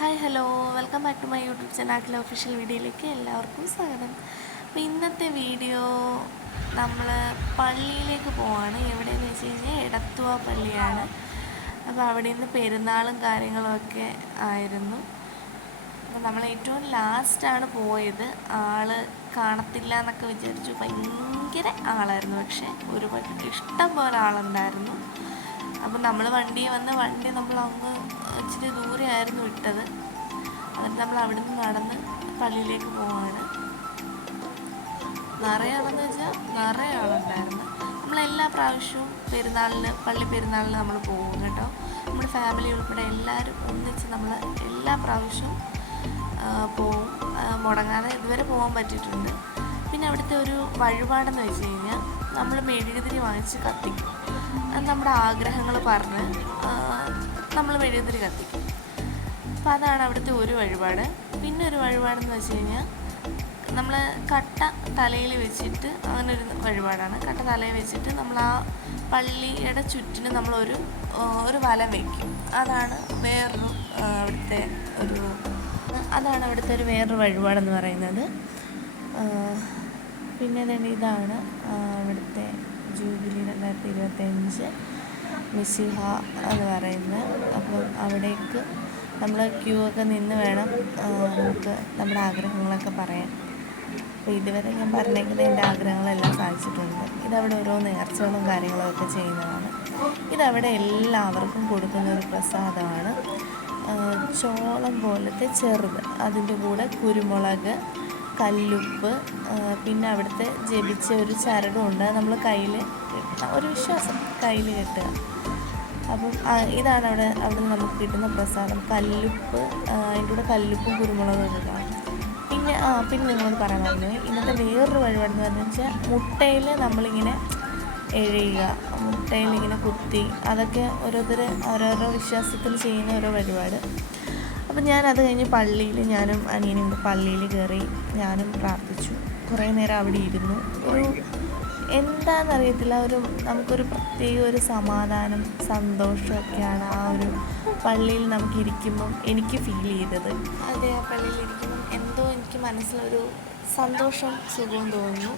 Hi hello, welcome back to my YouTube channel official വീഡിയോയിലേക്ക് എല്ലാവർക്കും സ്വാഗതം. അപ്പോൾ ഇന്നത്തെ വീഡിയോ നമ്മൾ പള്ളിയിലേക്ക് പോവാണ്. എവിടെയെന്ന് വെച്ച് കഴിഞ്ഞാൽ എടത്തുവ പള്ളിയാണ്. അപ്പോൾ അവിടെ നിന്ന് പെരുന്നാളും കാര്യങ്ങളുമൊക്കെ ആയിരുന്നു. അപ്പോൾ നമ്മൾ ഏറ്റവും ലാസ്റ്റാണ് പോയത്. ആൾ കാണത്തില്ല എന്നൊക്കെ വിചാരിച്ചു. ഭയങ്കര ആളായിരുന്നു. പക്ഷേ ഒരുപാട് ഇഷ്ടം പോലെ ആളുണ്ടായിരുന്നു. അപ്പം നമ്മൾ വണ്ടി നമ്മൾ അങ്ങ് ഇച്ചിരി ദൂരെയായിരുന്നു വിട്ടത്. എന്നിട്ട് നമ്മൾ അവിടെ നിന്ന് നടന്ന് പള്ളിയിലേക്ക് പോവാണ്. നിറയെ ആളെന്ന് വെച്ചാൽ നിറയെ ആളുണ്ടായിരുന്നു. നമ്മളെല്ലാ പ്രാവശ്യവും പള്ളി പെരുന്നാളിന് നമ്മൾ പോകും കേട്ടോ. നമ്മുടെ ഫാമിലി ഉൾപ്പെടെ എല്ലാവരും ഒന്നിച്ച് നമ്മൾ എല്ലാ പ്രാവശ്യവും പോവും. മുടങ്ങാതെ ഇതുവരെ പോകാൻ പറ്റിയിട്ടുണ്ട്. പിന്നെ അവിടുത്തെ ഒരു വഴിപാടെന്ന് വെച്ച് കഴിഞ്ഞാൽ നമ്മൾ മെഴുകുതിരി വാങ്ങിച്ച് കത്തിക്കും. നമ്മുടെ ആഗ്രഹങ്ങൾ പറഞ്ഞ് നമ്മൾ മെഴുകുതിരി കത്തിക്കും. അപ്പോൾ അതാണ് അവിടുത്തെ ഒരു വഴിപാട്. പിന്നെ ഒരു വഴിപാടെന്ന് വെച്ച് കഴിഞ്ഞാൽ നമ്മൾ കട്ട തലയിൽ വെച്ചിട്ട് അങ്ങനെ ഒരു വഴിപാടാണ്. കട്ട തലയിൽ വെച്ചിട്ട് നമ്മൾ ആ പള്ളിയുടെ ചുറ്റിന് നമ്മളൊരു വല വയ്ക്കും. അതാണ് അവിടുത്തെ ഒരു വേറൊരു വഴിപാടെന്ന് പറയുന്നത്. പിന്നെ തന്നെ ഇതാണ് അവിടുത്തെ ജൂബിലി 2025 മിശിഹ എന്ന് പറയുന്നത്. അപ്പം അവിടേക്ക് നമ്മൾ ക്യൂ ഒക്കെ നിന്ന് വേണം നമുക്ക് നമ്മുടെ ആഗ്രഹങ്ങളൊക്കെ പറയാൻ. അപ്പോൾ ഇതുവരെ ഞാൻ പറഞ്ഞേക്കുന്ന എൻ്റെ ആഗ്രഹങ്ങളെല്ലാം സാധിച്ചിട്ടുണ്ട്. ഇതവിടെ ഓരോ നേർച്ചകളും കാര്യങ്ങളൊക്കെ ചെയ്യുന്നതാണ്. ഇതവിടെ എല്ലാവർക്കും കൊടുക്കുന്ന ഒരു പ്രസാദമാണ്. ചോളം പോലത്തെ ചെറുത്, അതിൻ്റെ കൂടെ കുരുമുളക്, കല്ലുപ്പ്, പിന്നെ അവിടുത്തെ ജപിച്ച ഒരു ചരടുമുണ്ട്. നമ്മൾ കയ്യിൽ ഒരു വിശ്വാസം കയ്യിൽ കെട്ടുക. അപ്പം ഇതാണ് അവിടെ നമുക്ക് കിട്ടുന്ന പ്രസാദം. കല്ലുപ്പ്, അതിൻ്റെ കൂടെ കല്ലുപ്പും കുരുമുളകും ഒക്കെ കാണും. പിന്നെ നിങ്ങളത് പറയാൻ പറഞ്ഞു. ഇന്നത്തെ വേറൊരു വഴിപാടെന്ന് പറഞ്ഞു വെച്ചാൽ മുട്ടയിൽ നമ്മളിങ്ങനെ എഴുതുക, മുട്ടയിലിങ്ങനെ കുത്തി, അതൊക്കെ ഓരോരോ വിശ്വാസത്തിൽ ചെയ്യുന്ന ഓരോ വഴിപാട്. അപ്പം ഞാനത് കഴിഞ്ഞ് ഞാനും അനിയനും കൂടെ പള്ളിയിൽ കയറി ഞാനും പ്രാർത്ഥിച്ചു. കുറേ നേരം അവിടെ ഇരുന്നു. എന്താണെന്നറിയത്തില്ല, നമുക്കൊരു പ്രത്യേക ഒരു സമാധാനം, സന്തോഷമൊക്കെയാണ് ആ ഒരു പള്ളിയിൽ നമുക്കിരിക്കുമ്പം എനിക്ക് ഫീൽ ചെയ്തത്. അതെ, ആ പള്ളിയിൽ ഇരിക്കുമ്പം എന്തോ എനിക്ക് മനസ്സിലൊരു സന്തോഷം, സുഖവും തോന്നുന്നു.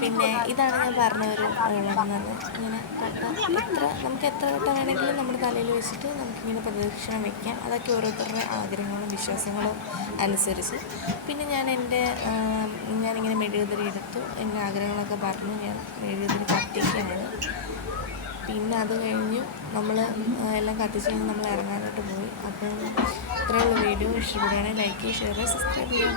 പിന്നെ ഇതാണ് ഞാൻ പറഞ്ഞ ഒരു വഴിപാടെന്നത്. ഇങ്ങനെ നമുക്ക് എത്ര വട്ടം വേണമെങ്കിലും നമ്മുടെ തലയിൽ വെച്ചിട്ട് നമുക്കിങ്ങനെ പ്രദക്ഷിണം വയ്ക്കാം. അതൊക്കെ ഓരോരുത്തരുടെ ആഗ്രഹങ്ങളും വിശ്വാസങ്ങളും അനുസരിച്ച്. പിന്നെ ഞാനിങ്ങനെ മെഴുകുതിരി എടുത്തു. എൻ്റെ ആഗ്രഹങ്ങളൊക്കെ പറഞ്ഞു ഞാൻ മെഴുകുതിരി കത്തിക്കുകയാണ്. പിന്നെ അത് കഴിഞ്ഞു നമ്മൾ എല്ലാം കത്തിച്ച് കഴിഞ്ഞ് നമ്മൾ ഇറങ്ങാനായിട്ട് പോയി. അപ്പം ഇത്രയുള്ള വീഡിയോ ഇഷ്ടപ്പെടുകയാണെങ്കിൽ ലൈക്ക് ചെയ്യുക, ഷെയർ ചെയ്യുക, സബ്സ്ക്രൈബ് ചെയ്യുക.